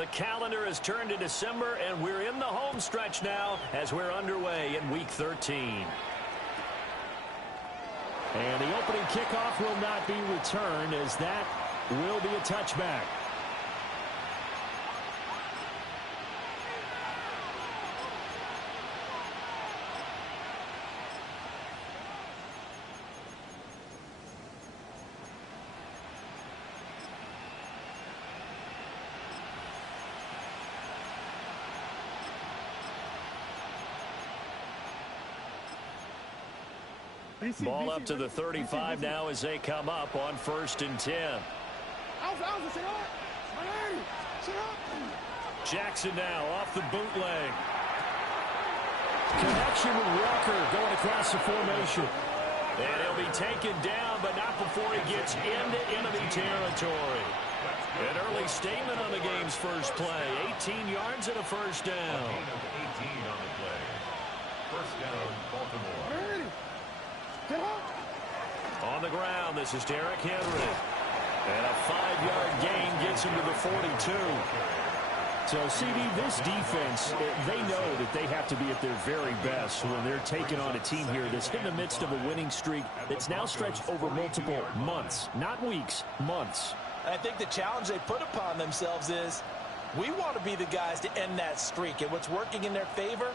The calendar has turned to December, and we're in the home stretch now as we're underway in Week 13. And the opening kickoff will not be returned, as that will be a touchback. Ball up to the 35 now as they come up on 1st and 10. Jackson now off the bootleg. Connection with Walker going across the formation. And he'll be taken down, but not before he gets into enemy territory. An early statement on the game's first play. 18 yards and a first down. 18 on the play. First down, Baltimore. On the ground, this is Derrick Henry. And a 5-yard gain gets him to the 42. So, CD, this defense, they know that they have to be at their very best when they're taking on a team here that's in the midst of a winning streak that's now stretched over multiple months, not weeks, months. I think the challenge they put upon themselves is we want to be the guys to end that streak. And what's working in their favor?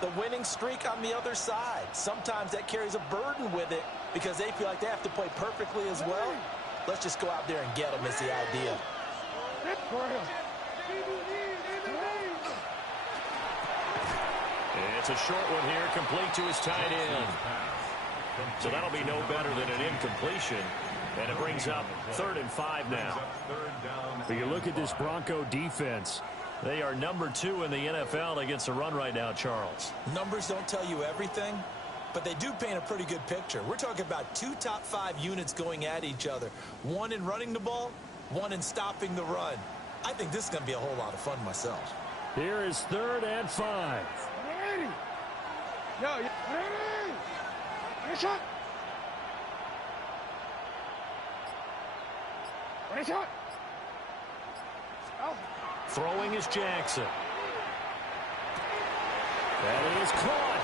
The winning streak on the other side. Sometimes that carries a burden with it because they feel like they have to play perfectly as well. Let's just go out there and get them is the idea. It's a short one here, complete to his tight end. So that'll be no better than an incompletion. And it brings up 3rd and 5 now. But you look at this Bronco defense. They are number 2 in the NFL against the run right now, Charles. Numbers don't tell you everything, but they do paint a pretty good picture. We're talking about 2 top 5 units going at each other. One in running the ball, one in stopping the run. I think this is going to be a whole lot of fun myself. Here is 3rd and 5. Throwing is Jackson. That is caught.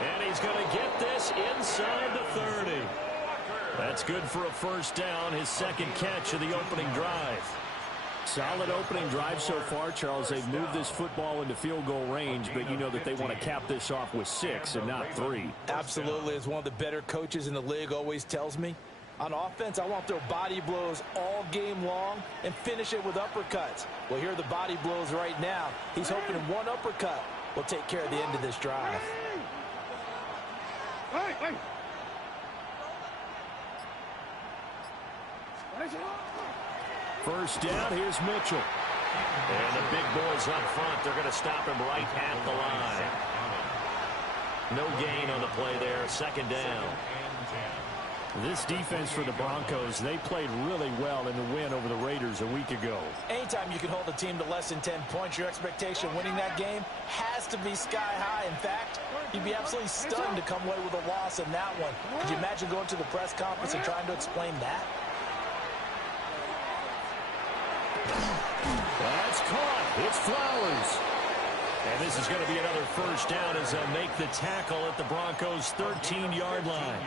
And he's going to get this inside the 30. That's good for a first down, his second catch of the opening drive. Solid opening drive so far, Charles. They've moved this football into field goal range, but you know that they want to cap this off with 6 and not 3. Absolutely. As one of the better coaches in the league always tells me, on offense, I want to throw body blows all game long and finish it with uppercuts. Well, here are the body blows right now. He's hoping one uppercut will take care of the end of this drive. First down, here's Mitchell. And the big boys up front, they're going to stop him right at the line. No gain on the play there, 2nd down. This defense for the Broncos, they played really well in the win over the Raiders a week ago. Anytime you can hold a team to less than 10 points, your expectation winning that game has to be sky high. In fact, you'd be absolutely stunned to come away with a loss in that one. Could you imagine going to the press conference and trying to explain that? That's caught. It's Flowers. And this is going to be another first down as they'll make the tackle at the Broncos' 13-yard line.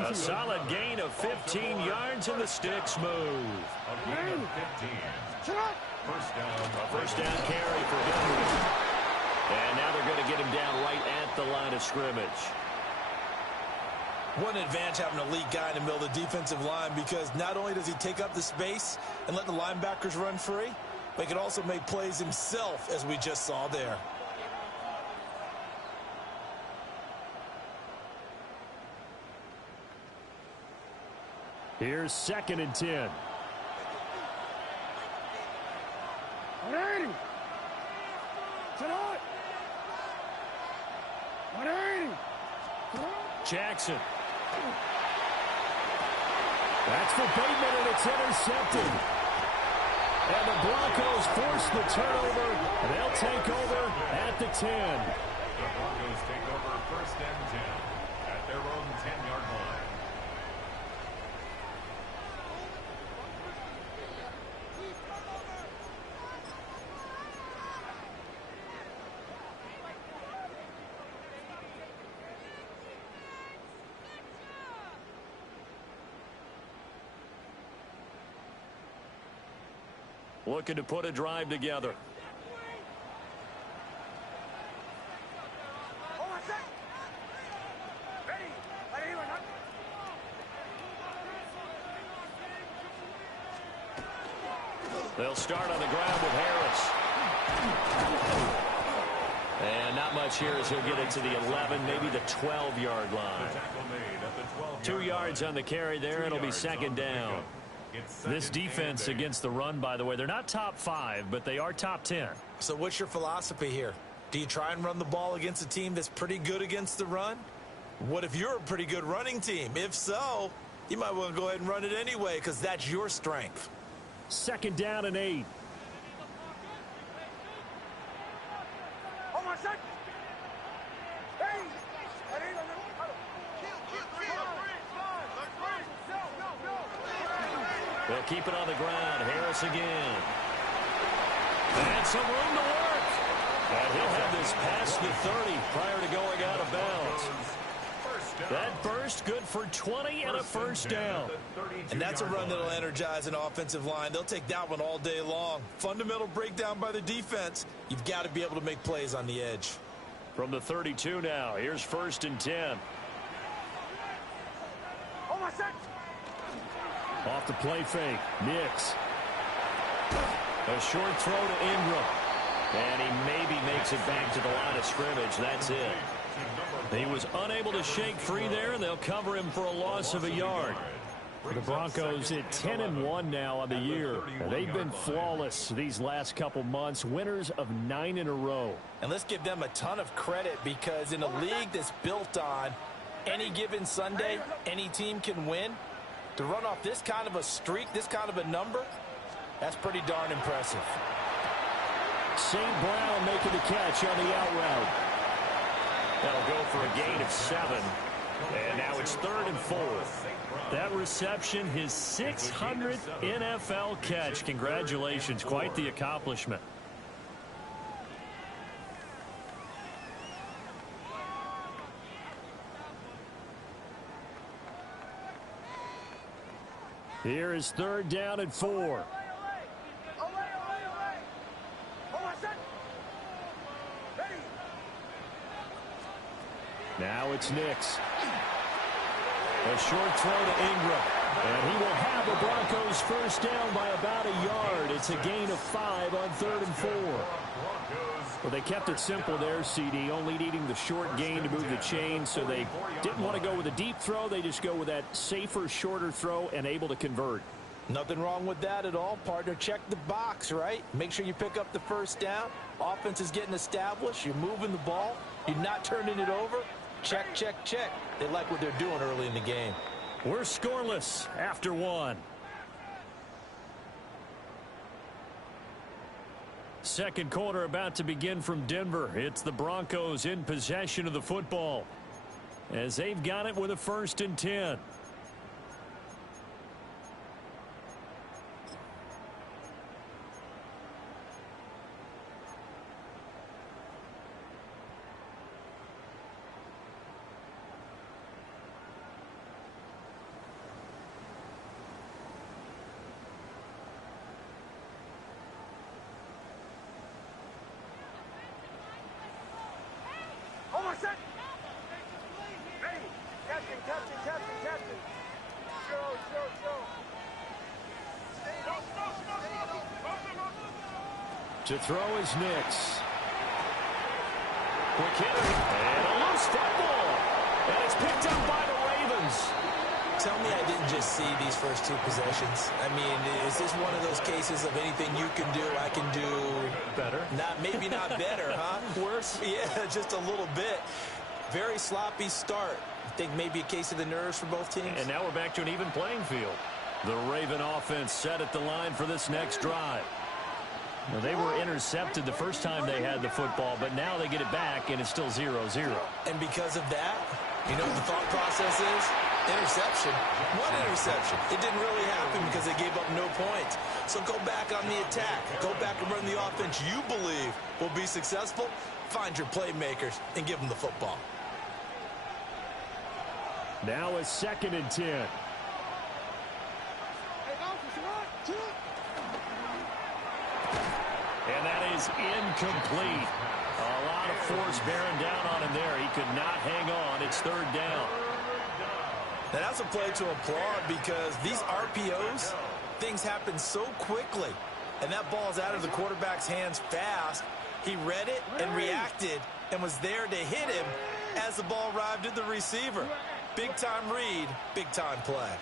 A solid gain of 15 yards and the sticks move. A gain of 15. First down carry for Henry. And now they're going to get him down right at the line of scrimmage. What an advantage having a elite guy in the middle of the defensive line, because not only does he take up the space and let the linebackers run free, but he can also make plays himself, as we just saw there. Here's 2nd and 10. Jackson. That's for Bateman, and it's intercepted. And the Broncos force the turnover. They'll take over at the 10. The Broncos take over 1st and 10 at their own 10-yard line. looking to put a drive together. They'll start on the ground with Harris. And not much here as he'll get it to the 11, maybe the 12-yard line. 2 yards on the carry there. It'll be second down. This defense against the run, by the way, they're not top 5, but they are top 10. So what's your philosophy here? Do you try and run the ball against a team that's pretty good against the run? What if you're a pretty good running team? If so, you might want to go ahead and run it anyway because that's your strength. Second down and 8. They'll keep it on the ground. Harris again. And some room to work. And he'll have this past the 30 prior to going out of bounds. That burst good for 20 and a first down. And that's a run that'll energize an offensive line. They'll take that one all day long. Fundamental breakdown by the defense. You've got to be able to make plays on the edge. From the 32 now, here's 1st and 10. Off the play fake. Nix. A short throw to Ingram. And he maybe makes it back to the line of scrimmage. That's it. He was unable to shake free there, and they'll cover him for a loss of a yard. The Broncos at 10-1 now on the year. They've been flawless these last couple months, winners of 9 in a row. And let's give them a ton of credit because in a league that's built on any given Sunday, any team can win. To run off this kind of a streak, this kind of a number, that's pretty darn impressive. St. Brown making the catch on the out route. That'll go for a gain of 7. And now it's 3rd and 4. That reception, his 600th NFL catch. Congratulations. Quite the accomplishment. Here is 3rd down and 4. Now it's Nix. A short throw to Ingram. And he will have the Broncos first down by about a yard. It's a gain of 5 on 3rd and 4. Well, they kept it simple there, CD, only needing the short gain to move the chain, so they didn't want to go with a deep throw. They just go with that safer, shorter throw and able to convert. Nothing wrong with that at all, partner. Check the box, right? Make sure you pick up the first down. Offense is getting established. You're moving the ball. You're not turning it over. Check, check, check. They like what they're doing early in the game. We're scoreless after 1. Second quarter about to begin from Denver. It's the Broncos in possession of the football as they've got it with a 1st and 10. To throw is Nix. Quick hit. And a loose football. And it's picked up by the Ravens. Tell me I didn't just see these first 2 possessions. I mean, is this one of those cases of anything you can do, I can do Better? Maybe not better, huh? Worse? Yeah, just a little bit. Very sloppy start. I think maybe a case of the nerves for both teams. And now we're back to an even playing field. The Raven offense set at the line for this next drive. Well, they were intercepted the first time they had the football, but now they get it back, and it's still 0-0. And because of that, you know what the thought process is? Interception. One interception. It didn't really happen because they gave up no points. So go back on the attack. Go back and run the offense you believe will be successful. Find your playmakers and give them the football. Now a 2nd and 10. And that is incomplete. A lot of force bearing down on him there. He could not hang on. It's third down. And that's a play to applaud because these RPOs, things happen so quickly. And that ball's out of the quarterback's hands fast. He read it and reacted and was there to hit him as the ball arrived at the receiver. Big-time read, big-time play.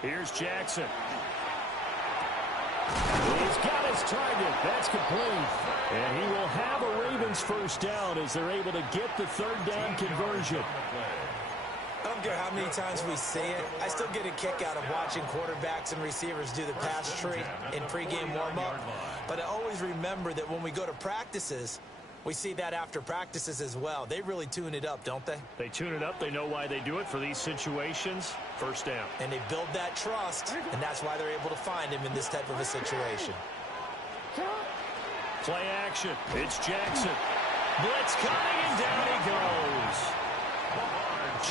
Here's Jackson. He's got his target. That's complete. And he will have a Ravens first down as they're able to get the third down conversion. I don't care how many times we see it. I still get a kick out of watching quarterbacks and receivers do the pass tree in pregame warm-up. But I always remember that when we go to practices, we see that after practices as well. They really tune it up, don't they? They tune it up. They know why they do it for these situations. First down. And they build that trust, and that's why they're able to find him in this type of a situation. Play action. It's Jackson. Blitz coming, and down he goes.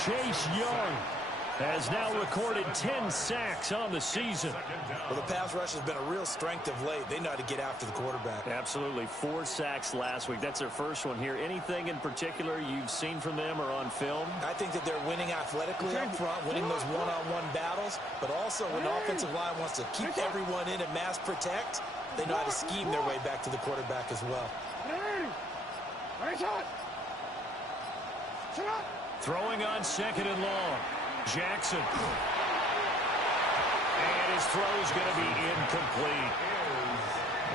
Chase Young has now recorded 10 sacks on the season. Well, the pass rush has been a real strength of late. They know how to get after the quarterback. Absolutely. 4 sacks last week. That's their first one here. Anything in particular you've seen from them or on film? I think that they're winning athletically up front, winning those one-on-one battles, but also when the offensive line wants to keep everyone in and mass protect, they know how to scheme their way back to the quarterback as well. Throwing on second and long. Jackson. And his throw's going to be incomplete.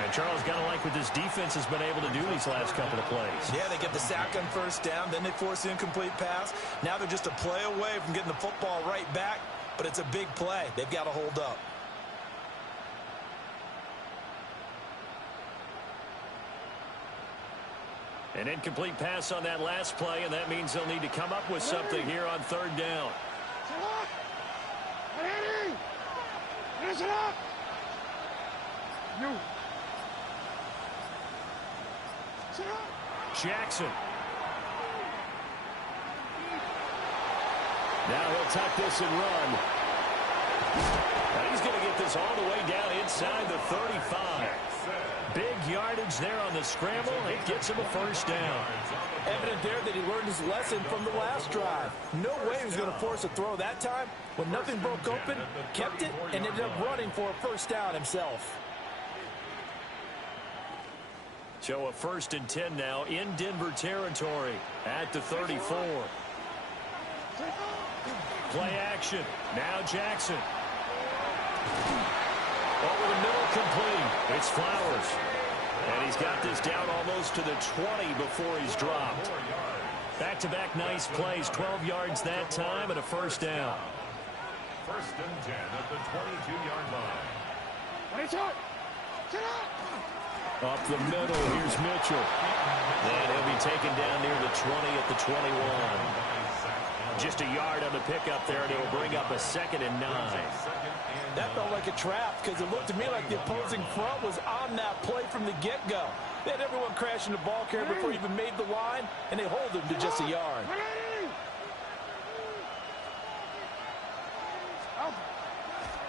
And Charles, got to like what this defense has been able to do these last couple of plays. Yeah, they get the sack on first down, then they force the incomplete pass. Now they're just a play away from getting the football right back, but it's a big play. They've got to hold up. An incomplete pass on that last play, and that means they'll need to come up with something here on third down. Jackson. Now he'll tuck this and run. Now he's going to get this all the way down inside the 35. Big yardage there on the scramble. It gets him a first down. Evident there that he learned his lesson from the last drive. No way he was going to force a throw that time. When nothing broke open, kept it, and ended up running for a first down himself. So a 1st and 10 now in Denver territory at the 34. Play action. Now Jackson. Over the middle, complete. It's Flowers. And he's got this down almost to the 20 before he's dropped. Back-to-back nice plays. 12 yards that time and a first down. 1st and 10 at the 22-yard line. Up the middle, here's Mitchell. And he'll be taken down near the 20 at the 21. Just a yard on the pickup there, and it'll bring up a 2nd and 9. That felt like a trap because it looked to me like the opposing front was on that play from the get-go. They had everyone crashing the ball carrier before he even made the line, and they hold him to just a yard.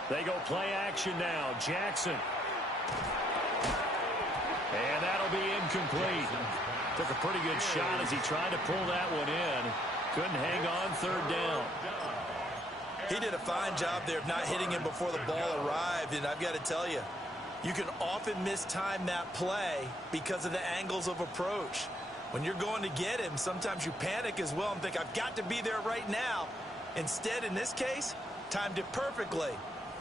They go play action now. Jackson. And that'll be incomplete. Took a pretty good shot as he tried to pull that one in. Couldn't hang on, third down. He did a fine job there of not hitting him before the ball arrived, and I've got to tell you, you can often mistime that play because of the angles of approach. When you're going to get him, sometimes you panic as well and think, I've got to be there right now. Instead, in this case, timed it perfectly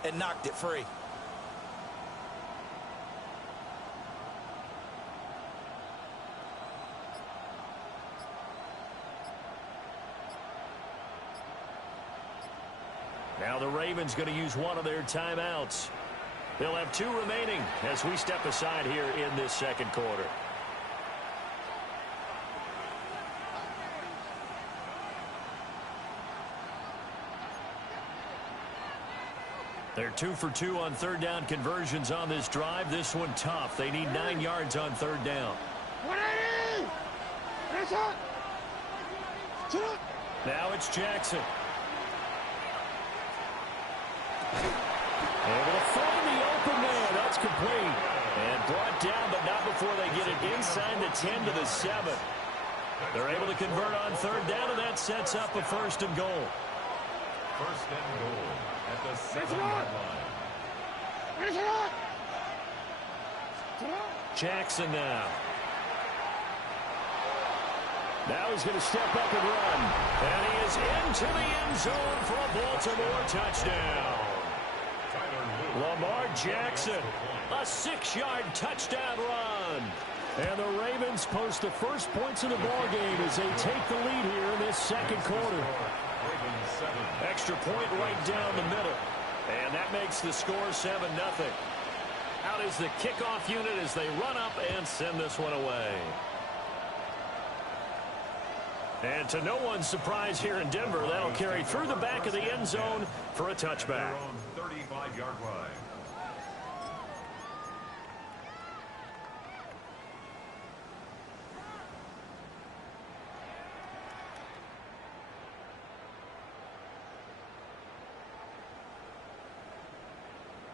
and knocked it free. Now the Ravens going to use one of their timeouts. They'll have 2 remaining as we step aside here in this second quarter. They're 2 for 2 on third down conversions on this drive. This one tough. They need 9 yards on third down. Now it's Jackson. Able to find the open man. That's complete. And brought down, but not before they get it inside the 10 to the 7. They're able to convert on third down, and that sets up a 1st and goal. 1st and goal at the 7-yard line. Jackson now. Now he's going to step up and run. And he is into the end zone for a Baltimore touchdown. Lamar Jackson, a 6-yard touchdown run. And the Ravens post the first points of the ball game as they take the lead here in this 2nd quarter. Extra point right down the middle. And that makes the score 7-0. Out is the kickoff unit as they run up and send this one away. And to no one's surprise here in Denver, that'll carry through the back of the end zone for a touchback. 35-yard line.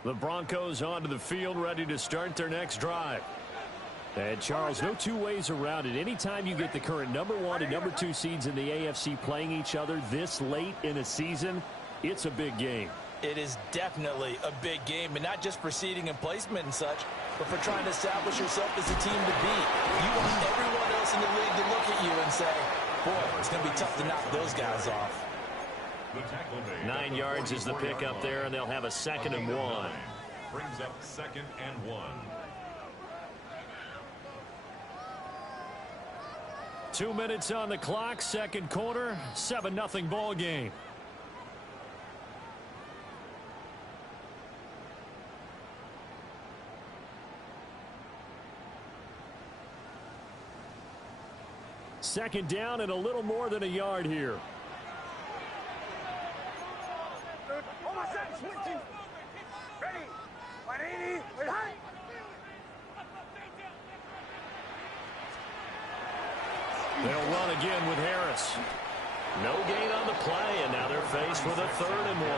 The Broncos onto the field, ready to start their next drive. And, Charles, no two ways around it. Anytime you get the current number 1 and number 2 seeds in the AFC playing each other this late in a season, it's a big game. It is definitely a big game, and not just for seeding and placement and such, but for trying to establish yourself as a team to beat. You want everyone else in the league to look at you and say, boy, it's going to be tough to knock those guys off. 9 yards is the pickup there, and they'll have a 2nd and 1. Brings up 2nd and 1. 2 minutes on the clock, 2nd quarter, 7-0 ball game. Second down and a little more than a yard here. They'll run again with Harris. No gain on the play, and now they're faced with a 3rd and 1.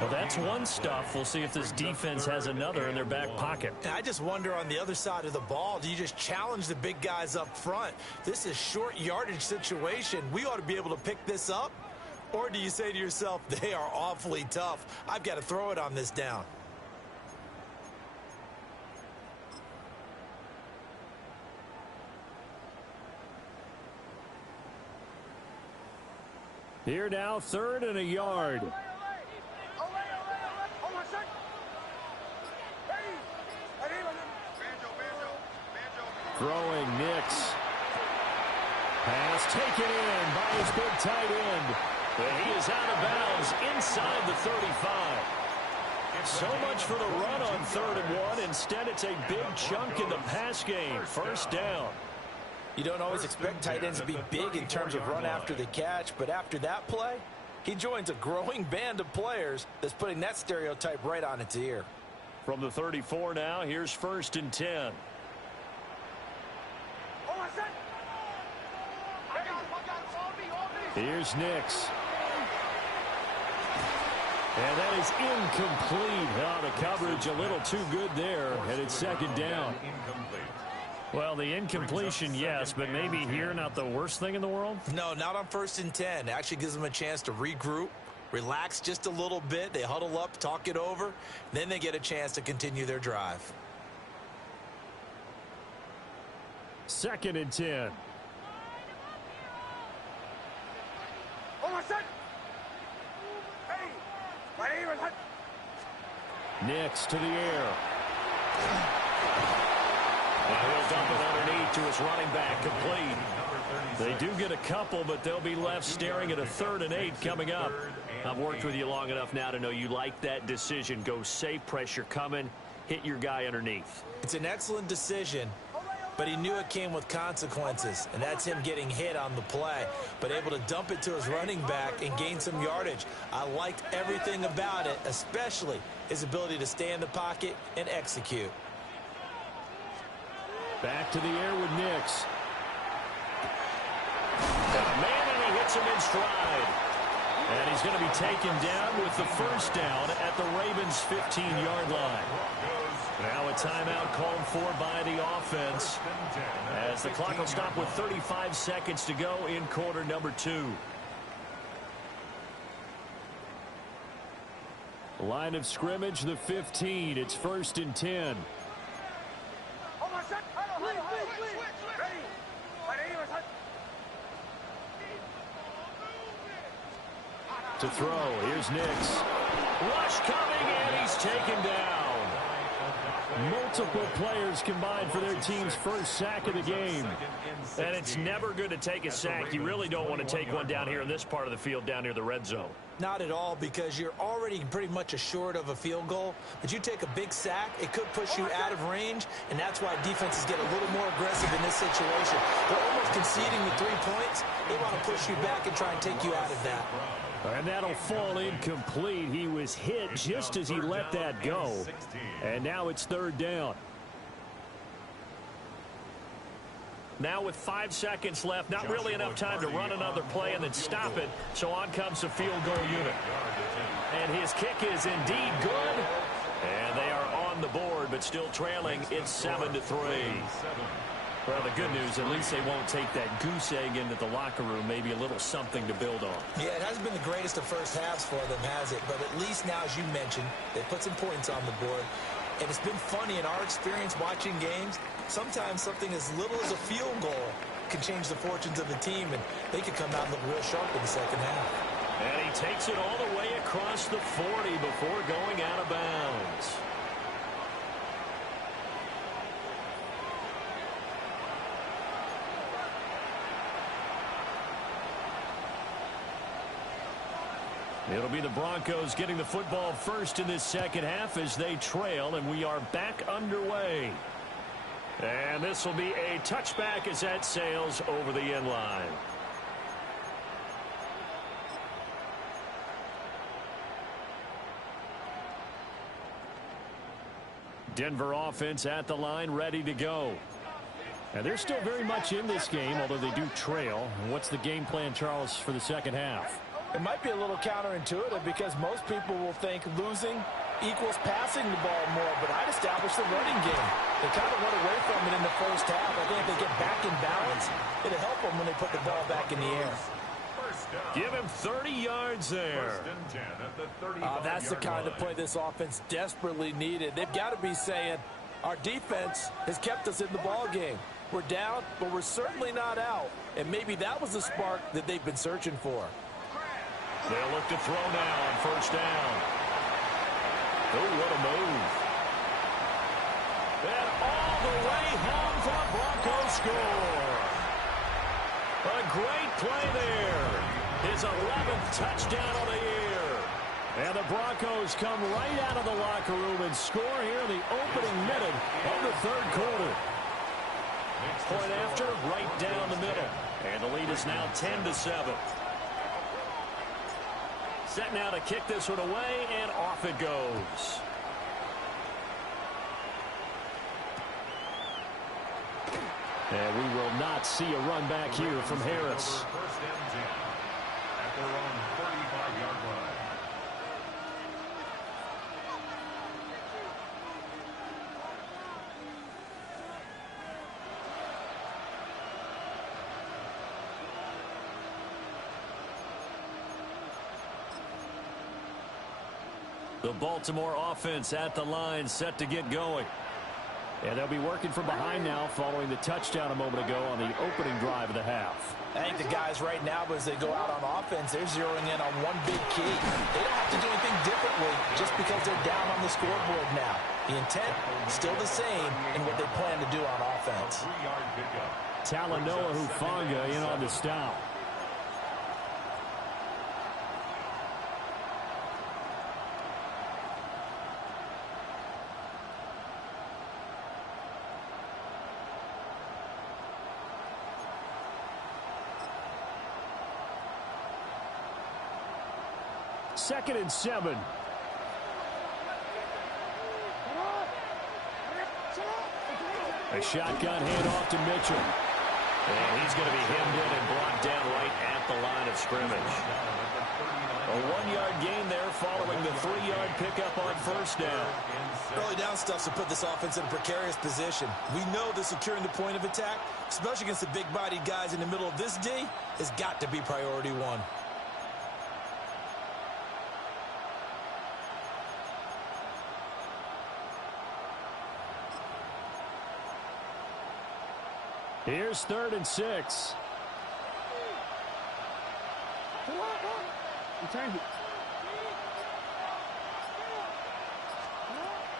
Well, that's one stuff. We'll see if this defense has another in their back pocket. And I just wonder on the other side of the ball, do you just challenge the big guys up front? This is short yardage situation. We ought to be able to pick this up. Or do you say to yourself, they are awfully tough. I've got to throw it on this down. Here now, 3rd and a yard. Throwing Nix. Pass taken in by his big tight end. And he is out of bounds inside the 35. So much for the run on 3rd and 1. Instead, it's a big chunk in the pass game. 1st down. You don't always expect tight ends to be big in terms of run after the catch, but after that play, he joins a growing band of players that's putting that stereotype right on its ear. From the 34 now, here's 1st and 10. Here's Nix. And that is incomplete. Oh, the coverage a little too good there, and it's 2nd down. Well, the incompletion, yes, but maybe here not the worst thing in the world? No, not on 1st and 10. It actually gives them a chance to regroup, relax just a little bit. They huddle up, talk it over. Then they get a chance to continue their drive. 2nd and 10. Nix to the air. And he'll dump it underneath to his running back, complete. They do get a couple, but they'll be left staring at a 3rd and 8 coming up. I've worked with you long enough now to know you like that decision. Go safe, pressure coming, hit your guy underneath. It's an excellent decision, but he knew it came with consequences, and that's him getting hit on the play, but able to dump it to his running back and gain some yardage. I liked everything about it, especially his ability to stay in the pocket and execute. Back to the air with Nix. stride. And he's going to be taken down with the first down at the Ravens' 15-yard line. Now a timeout called for by the offense, as the clock will stop with 35 seconds to go in quarter number 2. Line of scrimmage, the 15. It's 1st and 10. To throw, here's Nix. Rush coming, and he's taken down. Multiple players combined for their team's first sack of the game. And it's never good to take a sack. You really don't want to take one down here in this part of the field, down near the red zone. Not at all, because you're already pretty much assured of a field goal. But you take a big sack, it could push you out of range, and that's why defenses get a little more aggressive in this situation. They're almost conceding the 3 points. They want to push you back and try and take you out of that. And that'll fall incomplete. He was hit just as he let that go. And now it's 3rd down. Now with 5 seconds left, not really enough time to run another play and then stop it. So on comes the field goal unit. And his kick is indeed good. And they are on the board, but still trailing. It's 7-3. Well, the good news, at least they won't take that goose egg into the locker room. Maybe a little something to build on. Yeah, it hasn't been the greatest of first halves for them, has it? But at least now, as you mentioned, they put some points on the board. And it's been funny in our experience watching games. Sometimes something as little as a field goal can change the fortunes of the team, and they could come out and look real sharp in the second half. And he takes it all the way across the 40 before going out of bounds. It'll be the Broncos getting the football first in this second half as they trail, and we are back underway. And this will be a touchback as that sails over the end line. Denver offense at the line, ready to go. And they're still very much in this game, although they do trail. And what's the game plan, Charles, for the second half? It might be a little counterintuitive because most people will think losing equals passing the ball more, but I'd establish the running game. They kind of went away from it in the first half. I think if they get back in balance, it'll help them when they put the ball back in the air. Give him 30 yards there. That's the kind of play this offense desperately needed. They've got to be saying, our defense has kept us in the ball game. We're down, but we're certainly not out. And maybe that was the spark that they've been searching for. They'll look to throw now on first down. Oh, what a move. And all the way home for a Broncos score. A great play there. His 11th touchdown of the year. And the Broncos come right out of the locker room and score here in the opening minute of the third quarter. Point after, right down the middle. And the lead is now 10-7. Set now to kick this one away, and off it goes. And we will not see a run back here from Harris. First and 10 at their own 35-yard line. The Baltimore offense at the line, set to get going. And they'll be working from behind now following the touchdown a moment ago on the opening drive of the half. I think the guys right now, as they go out on offense, they're zeroing in on one big key. They don't have to do anything differently just because they're down on the scoreboard now. The intent still the same in what they plan to do on offense. Talanoa Hufanga in on the stop. Second and 7. A shotgun handoff to Mitchell. And he's going to be hemmed in and brought down right at the line of scrimmage. A 1-yard gain there following the 3-yard pickup on first down. Early down stuff to put this offense in a precarious position. We know that securing the point of attack, especially against the big-bodied guys in the middle of this D, has got to be priority one. Here's 3rd and 6.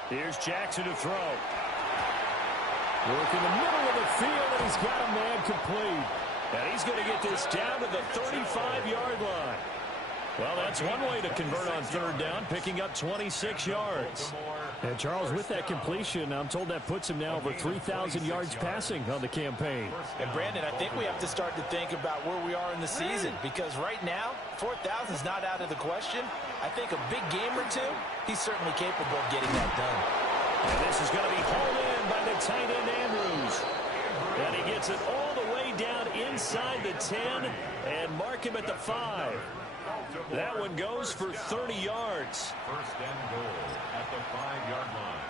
Here's Jackson to throw. Work in the middle of the field, and he's got a man complete. And he's going to get this down to the 35-yard line. Well, that's one way to convert on 3rd down, picking up 26 yards. And Charles, with that completion, I'm told that puts him now over 3,000 yards passing on the campaign. And Brandon, I think we have to start to think about where we are in the season, because right now, 4,000 is not out of the question. I think a big game or two, he's certainly capable of getting that done. And this is going to be hauled in by the tight end, Andrews. And he gets it all the way down inside the 10 and mark him at the 5. That one goes for 30 yards. 1st and goal at the 5-yard line.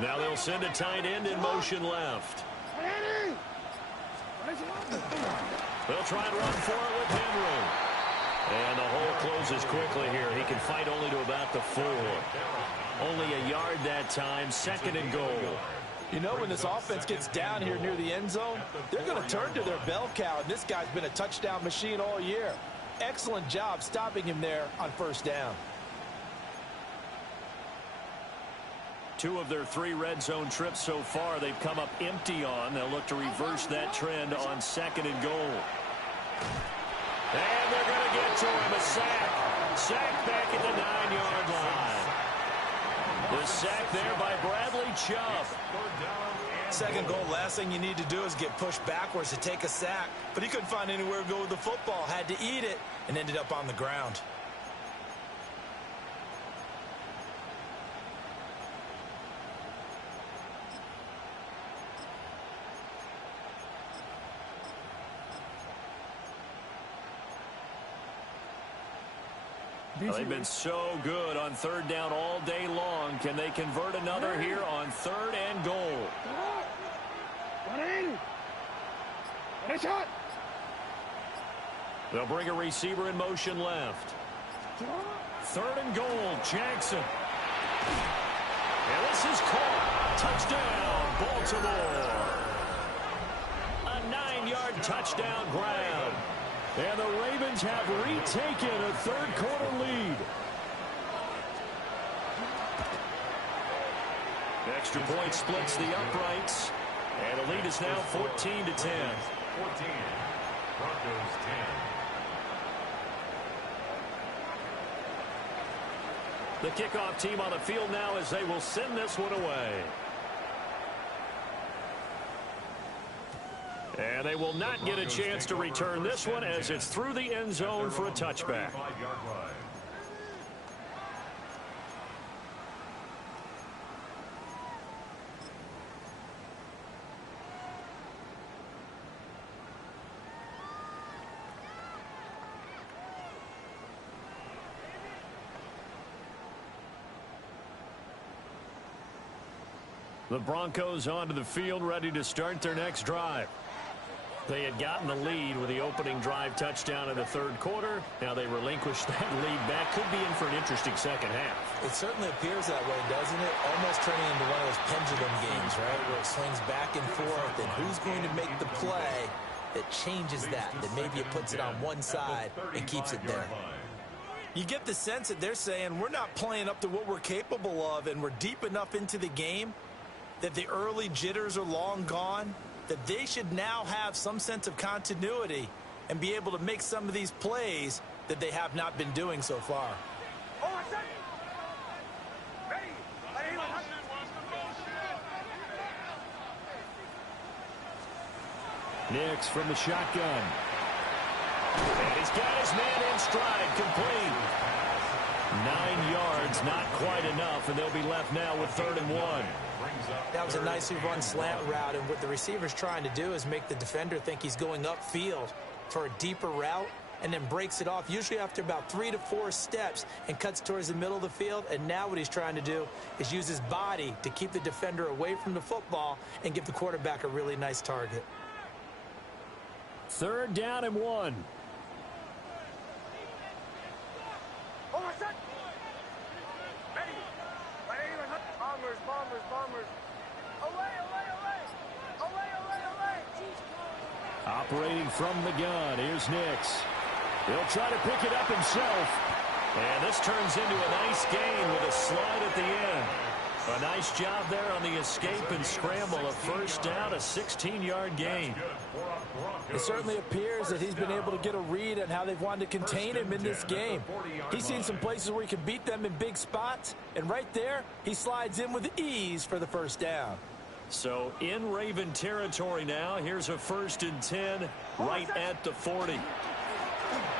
Now they'll send a tight end in motion left. They'll try and run for it with Henry. And the hole closes quickly here. He can fight only to about the 4. Only a yard that time, 2nd and goal. You know, when this offense gets down here near the end zone, they're going to turn to their bell cow, and this guy's been a touchdown machine all year. Excellent job stopping him there on 1st down. 2 of their 3 red zone trips so far, they've come up empty on. They'll look to reverse that trend on 2nd and goal. And they're going to get to him. A sack. Sack back at the 9-yard line. The sack there by Bradley Chubb. 2nd goal, last thing you need to do is get pushed backwards to take a sack. But he couldn't find anywhere to go with the football. Had to eat it and ended up on the ground. Well, they've been so good on 3rd down all day long. Can they convert another here on 3rd and goal? They'll bring a receiver in motion left. 3rd and goal, Jackson. And this is caught. Touchdown, Baltimore. A 9-yard touchdown grab. And the Ravens have retaken a 3rd quarter lead. Extra point splits the uprights. And the lead is now 14-10. 14. Broncos 10. The kickoff team on the field now as they will send this one away. And they will not get a chance to return this one as it's through the end zone for a touchback. The Broncos onto the field, ready to start their next drive. They had gotten the lead with the opening drive touchdown in the 3rd quarter. Now they relinquished that lead back. Could be in for an interesting second half. It certainly appears that way, doesn't it? Almost turning into one of those pendulum games, right, where it swings back and forth, and who's going to make the play that changes that maybe it puts it on one side and keeps it there. You get the sense that they're saying we're not playing up to what we're capable of, and we're deep enough into the game that the early jitters are long gone, that they should now have some sense of continuity and be able to make some of these plays that they have not been doing so far. Nix from the shotgun. And he's got his man in stride, complete. 9 yards, not quite enough, and they'll be left now with 3rd and 1. That was a nicely run slant route, and what the receiver's trying to do is make the defender think he's going upfield for a deeper route, and then breaks it off, usually after about 3 to 4 steps, and cuts towards the middle of the field. And now what he's trying to do is use his body to keep the defender away from the football and give the quarterback a really nice target. 3rd down and 1. Operating from the gun, here's Nix. He'll try to pick it up himself. And this turns into a nice gain with a slide at the end. A nice job there on the escape and scramble. A 1st down, a 16-yard gain. It certainly appears that he's been able to get a read on how they've wanted to contain him in this game. He's seen some places where he can beat them in big spots, and right there, he slides in with ease for the 1st down. So in Raven territory now. Here's a 1st and 10 right at the 40. Now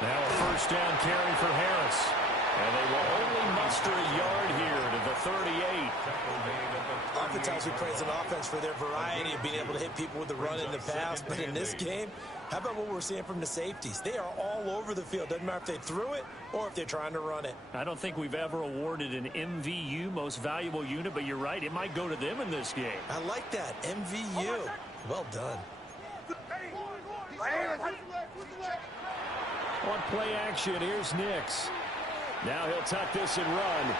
a 1st down carry for Harris. And they will only muster a yard here to the 38. Oftentimes we praise an offense for their variety of being able to hit people with the run and the pass. But in this game, how about what we're seeing from the safeties? They are all over the field. Doesn't matter if they threw it or if they're trying to run it. I don't think we've ever awarded an MVU, most valuable unit, but you're right, it might go to them in this game. I like that, MVU. Well done. On play action, here's Nix. Now he'll tuck this and run.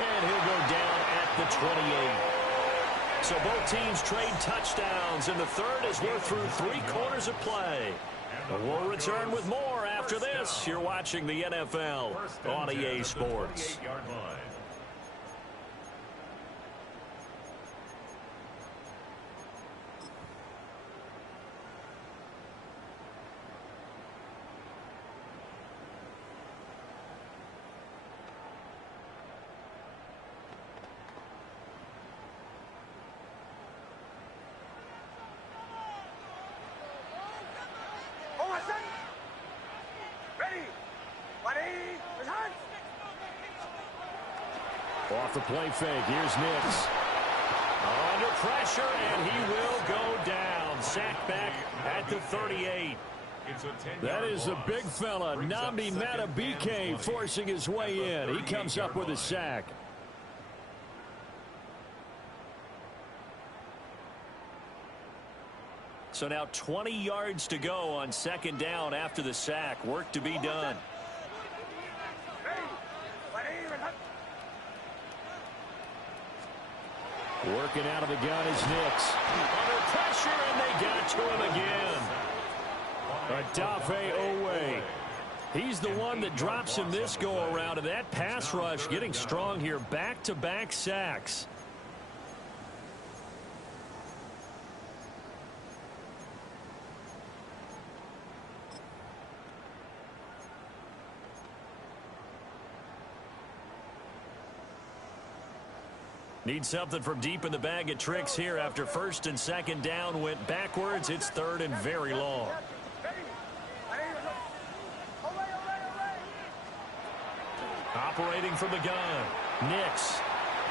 And he'll go down at the 28. So both teams trade touchdowns, and the 3rd as we're through 3 quarters of play. We'll return with more after this. You're watching the NFL on EA Sports. Off the play fake, here's Nix. Under pressure, and he will go down. Sacked back at the 38. That is a big fella, Nnamdi Madubuike, forcing his way in. He comes up with a sack. So now 20 yards to go on 2nd down after the sack. Work to be done. Working out of the gun is Nix. Under pressure, and they got to him again. Odafe Oweh. He's the one that drops him this go-around, and that pass rush getting strong here. Back-to-back sacks. Need something from deep in the bag of tricks here after 1st and 2nd down went backwards. It's 3rd and very long. Operating from the gun, Nix.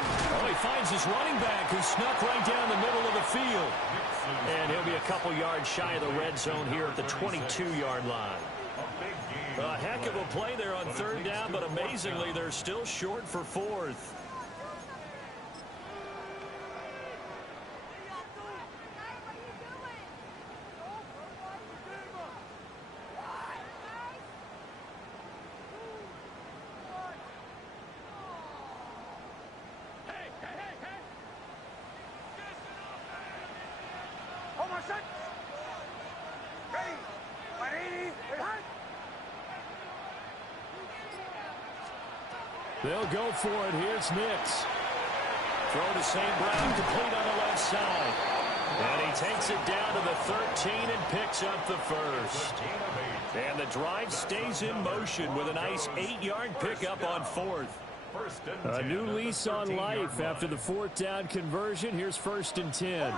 Oh, he finds his running back who snuck right down the middle of the field. And he'll be a couple yards shy of the red zone here at the 22-yard line. A heck of a play there on 3rd down, but amazingly, they're still short for 4th. They'll go for it. Here's Nix. Throw to St. Brown, complete on the left side. And he takes it down to the 13 and picks up the first. And the drive stays in motion with a nice 8-yard pickup on fourth. A new lease on life after the fourth down conversion. Here's 1st and 10.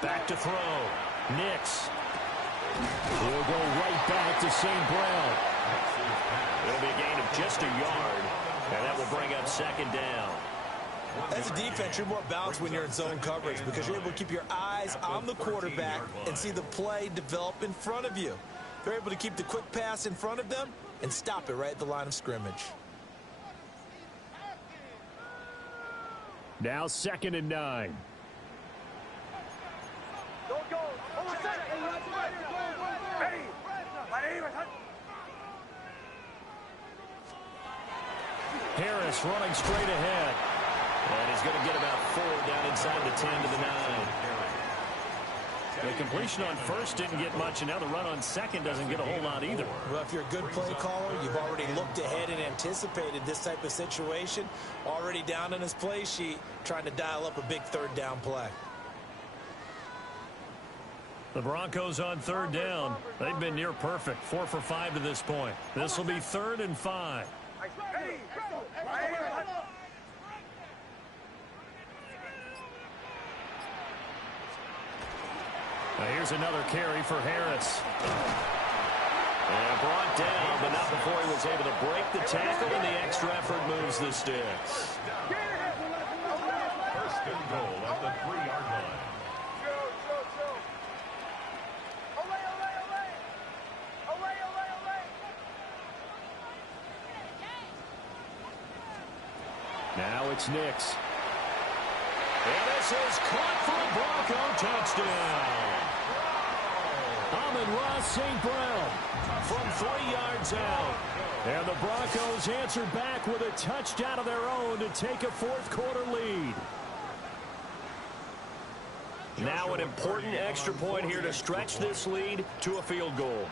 Back to throw. Nix. He'll go right back to St. Brown. It'll be a gain of just a yard, and that will bring up 2nd down. As a defense, you're more balanced when you're in zone coverage because you're able to keep your eyes on the quarterback and see the play develop in front of you. They're able to keep the quick pass in front of them and stop it right at the line of scrimmage. Now 2nd and 9. Harris running straight ahead. And he's going to get about 4 down inside the 10 to the 9. The completion on first didn't get much, and now the run on second doesn't get a whole lot either. Well, if you're a good play caller, you've already looked ahead and anticipated this type of situation. Already down on his play sheet, trying to dial up a big 3rd down play. The Broncos on 3rd down. They've been near perfect, 4 for 5 to this point. This will be 3rd and 5. Now here's another carry for Harris. And brought down, but not before he was able to break the tackle, and the extra effort moves the sticks. 1st and goal at the 3-yard line. Now it's Nix. And this is caught for a Bronco touchdown. Amon-Ra St. Brown From 3 yards out. And the Broncos answer back with a touchdown of their own to take a 4th quarter lead. Now an important extra point here to stretch this lead to a field goal.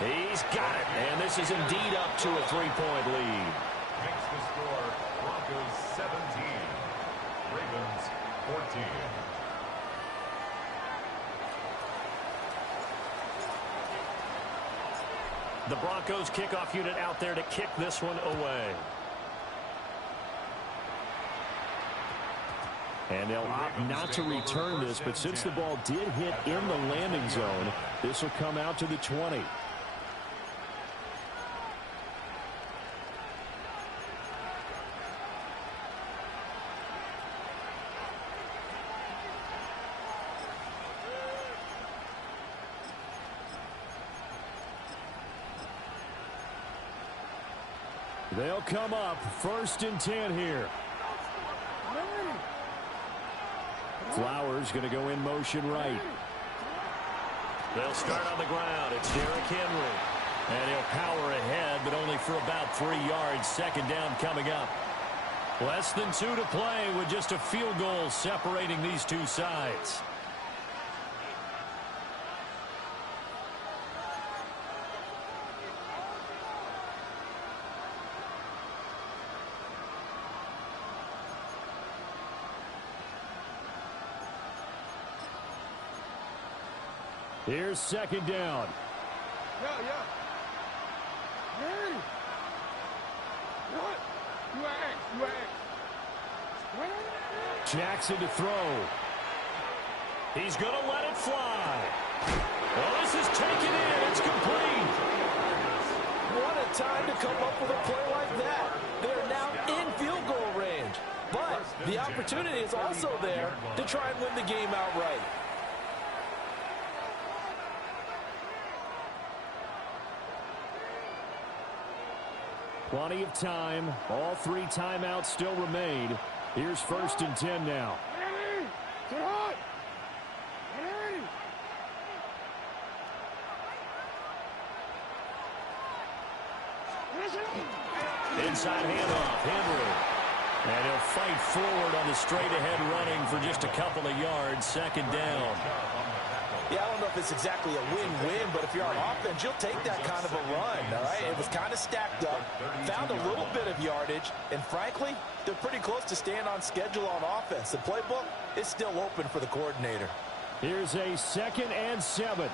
He's got it, and this is indeed up to a 3-point lead. Makes the score Broncos 17, Ravens 14. The Broncos kickoff unit out there to kick this one away. And they'll opt not to return this, but since the ball did hit in the landing zone, this will come out to the 20. They'll come up 1st and 10 here. Flowers going to go in motion right. They'll start on the ground. It's Derrick Henry. And he'll power ahead, but only for about 3 yards. 2nd down coming up. Less than 2 to play with just a field goal separating these two sides. Here's 2nd down. Jackson to throw. He's going to let it fly. Well, this is taken in. It's complete. What a time to come up with a play like that. They're now in field goal range. But the opportunity is also there to try and win the game outright. Plenty of time. All 3 timeouts still remain. Here's 1st and 10 now. Inside handoff, Henry. And he'll fight forward on the straight-ahead running for just a couple of yards. 2nd down. Yeah, I don't know if it's exactly a win-win, but if you're on offense, you'll take that kind of a run, all right? It was kind of stacked up, found a little bit of yardage, and frankly, they're pretty close to staying on schedule on offense. The playbook is still open for the coordinator. Here's a 2nd and 7.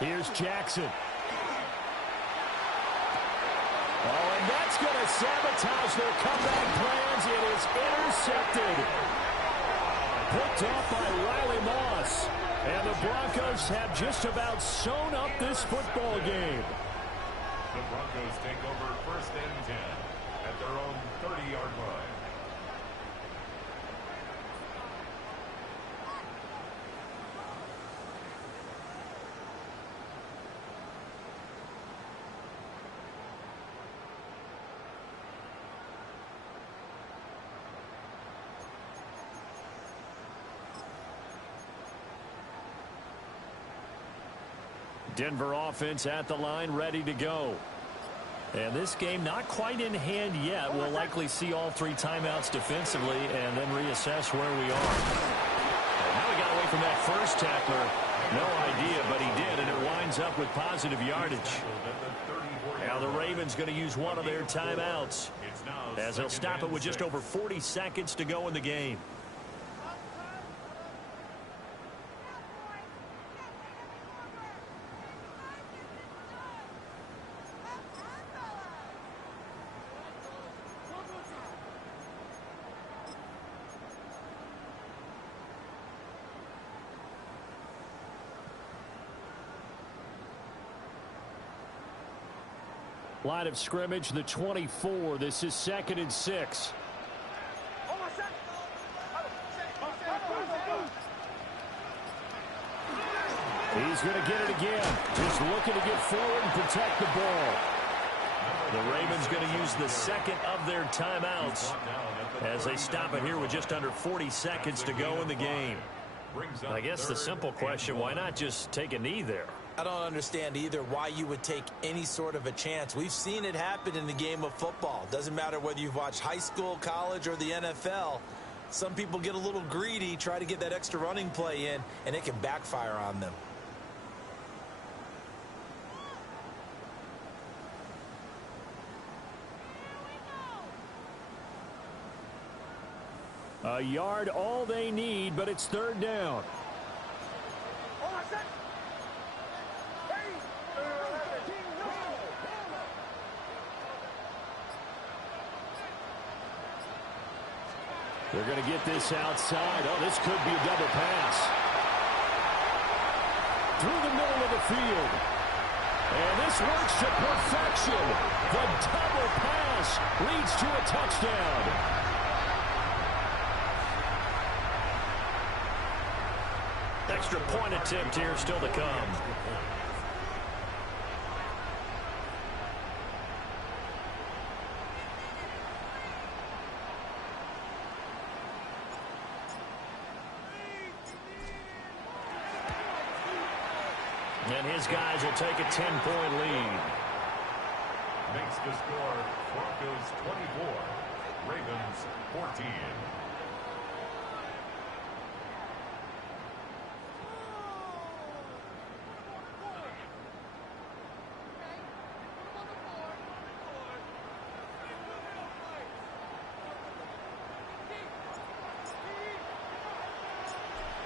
Here's Jackson. Oh, and that's going to sabotage their comeback plans. It is intercepted. Picked off by Riley Moss. And the Broncos have just about sewn up this football game. The Broncos take over 1st and 10 at their own 30-yard line. Denver offense at the line, ready to go. And this game not quite in hand yet. We'll likely see all 3 timeouts defensively and then reassess where we are. And now he got away from that first tackler. No idea, but he did, and it winds up with positive yardage. Now the Ravens going to use one of their timeouts as they'll stop it with just over 40 seconds to go in the game. Line of scrimmage, the 24. This is 2nd and 6. He's going to get it again. Just looking to get forward and protect the ball. The Ravens going to use the 2nd of their timeouts as they stop it here with just under 40 seconds to go in the game. I guess the simple question, why not just take a knee there? I don't understand either why you would take any sort of a chance. We've seen it happen in the game of football. Doesn't matter whether you've watched high school, college, or the NFL. Some people get a little greedy, try to get that extra running play in, and it can backfire on them. A yard all they need, but it's 3rd down. They're going to get this outside. Oh, this could be a double pass. Through the middle of the field. And this works to perfection. The double pass leads to a touchdown. Extra point attempt here still to come. And his guys will take a 10-point lead. Makes the score Broncos 24, Ravens 14.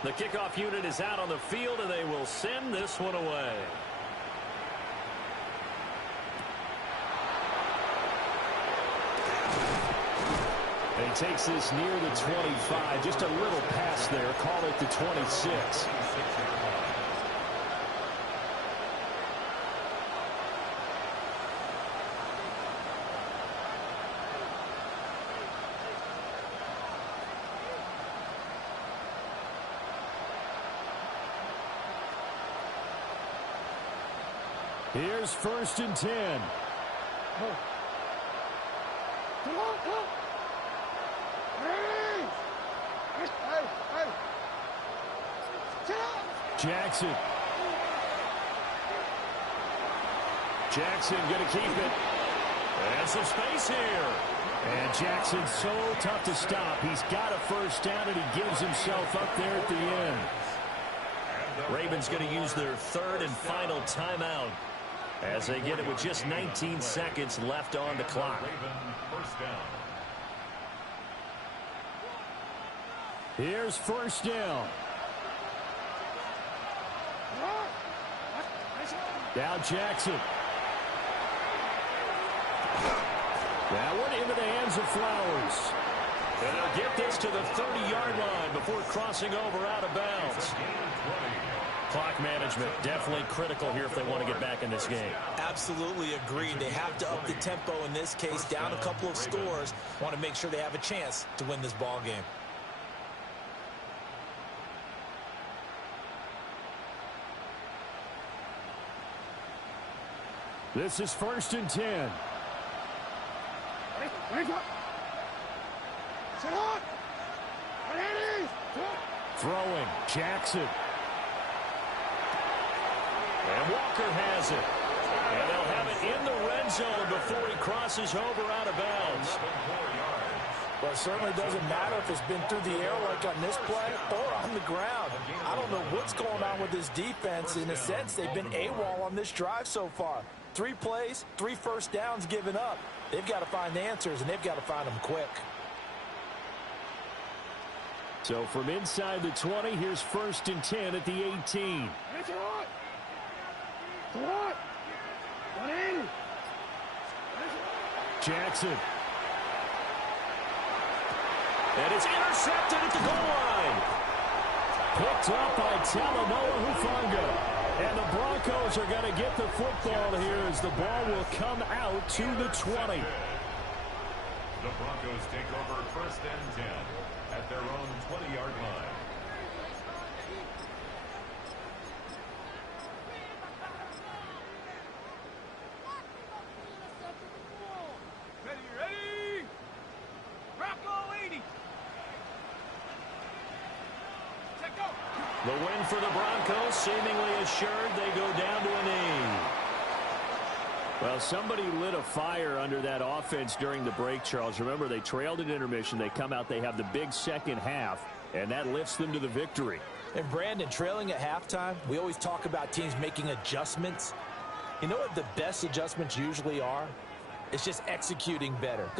The kickoff unit is out on the field, and they will send this one away. And he takes this near the 25. Just a little pass there. Call it the 26. Here's 1st and 10. Jackson. Jackson going to keep it. And some space here. And Jackson's so tough to stop. He's got a first down, and he gives himself up there at the end. Ravens going to use their third and final timeout as they get it with just 19 seconds left on the clock. Here's first down. Now Jackson. That one into the hands of Flowers. And they'll get this to the 30-yard line before crossing over out of bounds. Clock management definitely critical here if they want to get back in this game. Absolutely agreed. They have to up the tempo in this case, down a couple of scores. Want to make sure they have a chance to win this ball game. This is first and 10. Throwing, Jackson. And Walker has it. And they'll have it in the red zone before he crosses over out of bounds. Well, it certainly doesn't matter if it's been through the air like on this play or on the ground. I don't know what's going on with this defense. In a sense, they've been AWOL on this drive so far. 3 plays, 3 first downs given up. They've got to find the answers, and they've got to find them quick. So from inside the 20, here's first and 10 at the 18. Jackson. And it's intercepted at the goal line. Picked up by Talanoa Hufanga. And the Broncos are going to get the football here as the ball will come out to the 20. The Broncos take over first and 10 at their own 20-yard line. Ready? Rocco 80. Check go. The win for the Broncos, seemingly assured they go down to a knee. Well, somebody lit a fire under that offense during the break, Charles. Remember, they trailed at intermission. They come out, they have the big second half, and that lifts them to the victory. And Brandon, trailing at halftime, we always talk about teams making adjustments. You know what the best adjustments usually are? It's just executing better.